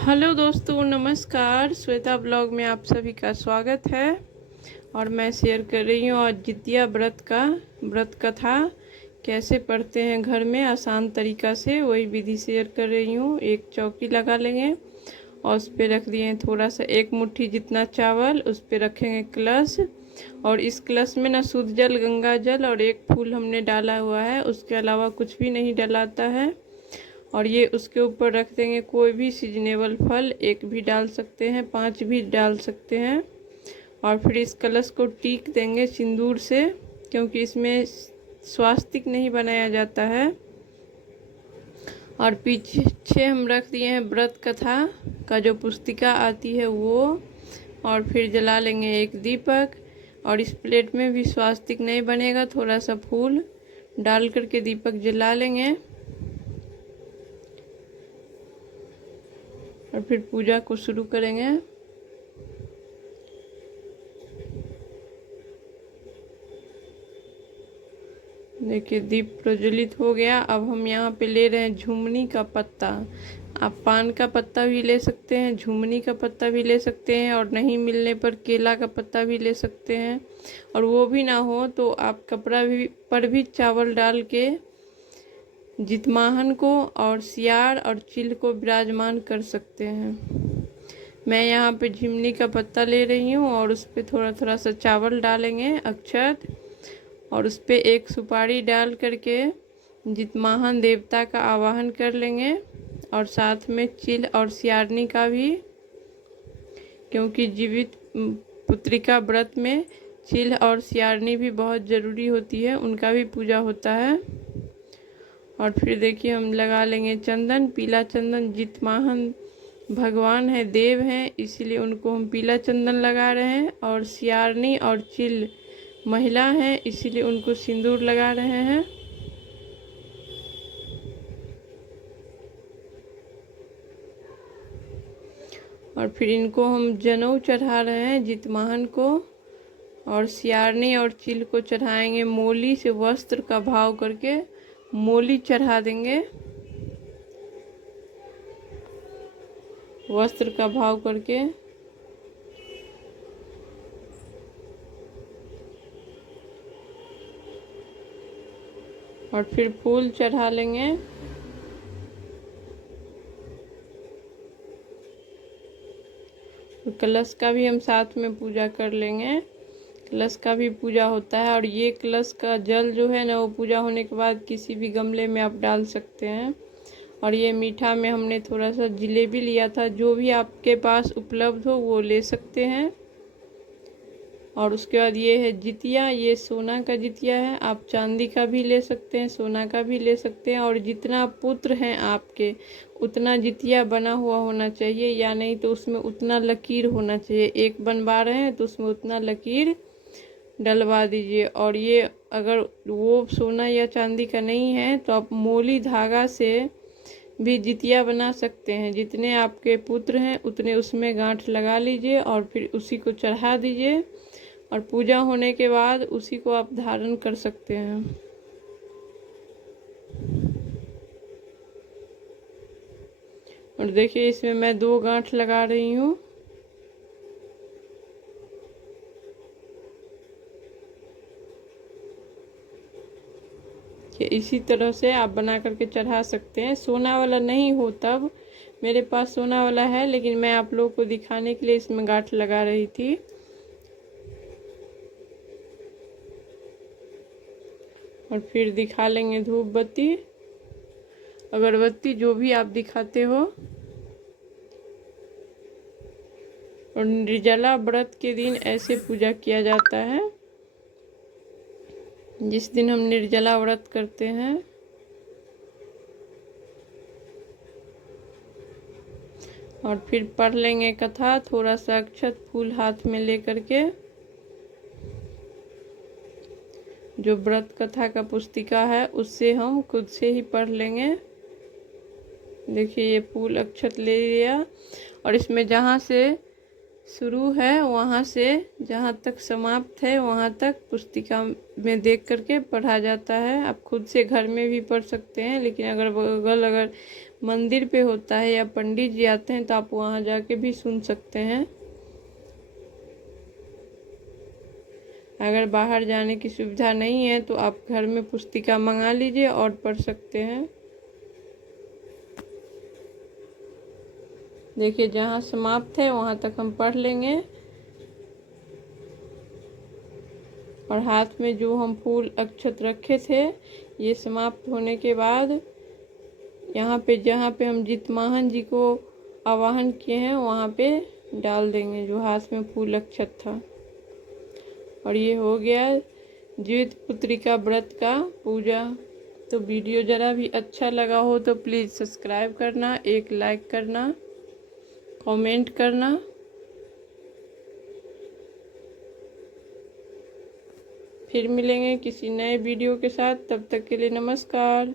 Hello दोस्तों, नमस्कार। Shweta blog में आप सभी का स्वागत है। और मैं शेयर कर रही हूँ आज जितिया व्रत कथा कैसे पढ़ते हैं घर में आसान तरीका से, वही विधि शेयर कर रही हूँ। एक चौकी लगा लेंगे और उस पर रख दिए थोड़ा सा, एक मुट्ठी जितना चावल। उस पर रखेंगे कलश, और इस कलश में ना शुद्ध जल, गंगा जल और एक फूल हमने डाला हुआ है, उसके अलावा कुछ भी नहीं डलाता है। और ये उसके ऊपर रख देंगे कोई भी सीजनेबल फल, एक भी डाल सकते हैं, 5 भी डाल सकते हैं। और फिर इस कलश को टीक देंगे सिंदूर से, क्योंकि इसमें स्वास्तिक नहीं बनाया जाता है। और पीछे हम रख दिए हैं व्रत कथा का जो पुस्तिका आती है वो। और फिर जला लेंगे एक दीपक, और इस प्लेट में भी स्वास्तिक नहीं बनेगा, थोड़ा सा फूल डाल करके दीपक जला लेंगे। और फिर पूजा को शुरू करेंगे। देखिए दीप प्रज्वलित हो गया। अब हम यहाँ पे ले रहे हैं झुमनी का पत्ता। आप पान का पत्ता भी ले सकते हैं, झुमनी का पत्ता भी ले सकते हैं, और नहीं मिलने पर केला का पत्ता भी ले सकते हैं। और वो भी ना हो तो आप कपड़ा भी पर भी चावल डाल के जितमाहन को और सियार और चिल को विराजमान कर सकते हैं। मैं यहाँ पे झिमनी का पत्ता ले रही हूँ और उस पर थोड़ा थोड़ा सा चावल डालेंगे, अक्षत, और उस पर एक सुपारी डाल करके जितमाहन देवता का आवाहन कर लेंगे। और साथ में चिल और सियारनी का भी, क्योंकि जीवित पुत्रिका व्रत में चिल और सियारनी भी बहुत ज़रूरी होती है, उनका भी पूजा होता है। और फिर देखिए हम लगा लेंगे चंदन, पीला चंदन। जितमाहन भगवान है, देव हैं, इसीलिए उनको हम पीला चंदन लगा रहे हैं। और सियारनी और चिल महिला हैं, इसीलिए उनको सिंदूर लगा रहे हैं। और फिर इनको हम जनेऊ चढ़ा रहे हैं, जितमाहन को। और सियारनी और चिल को चढ़ाएंगे मोली से, वस्त्र का भाव करके मोली चढ़ा देंगे, वस्त्र का भाव करके। और फिर फूल चढ़ा लेंगे। कलश का भी हम साथ में पूजा कर लेंगे, कलश का भी पूजा होता है। और ये कलश का जल जो है ना, वो पूजा होने के बाद किसी भी गमले में आप डाल सकते हैं। और ये मीठा में हमने थोड़ा सा जलेबी लिया था, जो भी आपके पास उपलब्ध हो वो ले सकते हैं। और उसके बाद ये है जितिया, ये सोना का जितिया है, आप चांदी का भी ले सकते हैं, सोना का भी ले सकते हैं। और जितना पुत्र हैं आपके उतना जितिया बना हुआ होना चाहिए, या नहीं तो उसमें उतना लकीर होना चाहिए। एक बनवा रहे हैं तो उसमें उतना लकीर डलवा दीजिए। और ये अगर वो सोना या चांदी का नहीं है तो आप मोली धागा से भी जितिया बना सकते हैं। जितने आपके पुत्र हैं उतने उसमें गांठ लगा लीजिए और फिर उसी को चढ़ा दीजिए। और पूजा होने के बाद उसी को आप धारण कर सकते हैं। और देखिए इसमें मैं 2 गांठ लगा रही हूँ। कि इसी तरह से आप बना करके चढ़ा सकते हैं। सोना वाला नहीं हो तब, मेरे पास सोना वाला है, लेकिन मैं आप लोगों को दिखाने के लिए इसमें गांठ लगा रही थी। और फिर दिखा लेंगे धूप बत्ती, अगरबत्ती, जो भी आप दिखाते हो। और निर्जला व्रत के दिन ऐसे पूजा किया जाता है, जिस दिन हम निर्जला व्रत करते हैं। और फिर पढ़ लेंगे कथा, थोड़ा सा अक्षत फूल हाथ में लेकर के। जो व्रत कथा का पुस्तिका है उससे हम खुद से ही पढ़ लेंगे। देखिए ये फूल अक्षत ले लिया, और इसमें जहाँ से शुरू है वहाँ से जहाँ तक समाप्त है वहाँ तक पुस्तिका में देख करके पढ़ा जाता है। आप खुद से घर में भी पढ़ सकते हैं, लेकिन अगर मंदिर पे होता है या पंडित जी आते हैं तो आप वहाँ जाके भी सुन सकते हैं। अगर बाहर जाने की सुविधा नहीं है तो आप घर में पुस्तिका मंगा लीजिए और पढ़ सकते हैं। देखिए जहाँ समाप्त है वहाँ तक हम पढ़ लेंगे। और हाथ में जो हम फूल अक्षत रखे थे, ये समाप्त होने के बाद यहाँ पे जहाँ पे हम जितवाहन जी को आवाहन किए हैं वहाँ पे डाल देंगे जो हाथ में फूल अक्षत था। और ये हो गया जीवित पुत्रिका व्रत का पूजा। तो वीडियो ज़रा भी अच्छा लगा हो तो प्लीज़ सब्सक्राइब करना, एक लाइक करना, कमेंट करना। फिर मिलेंगे किसी नए वीडियो के साथ, तब तक के लिए नमस्कार।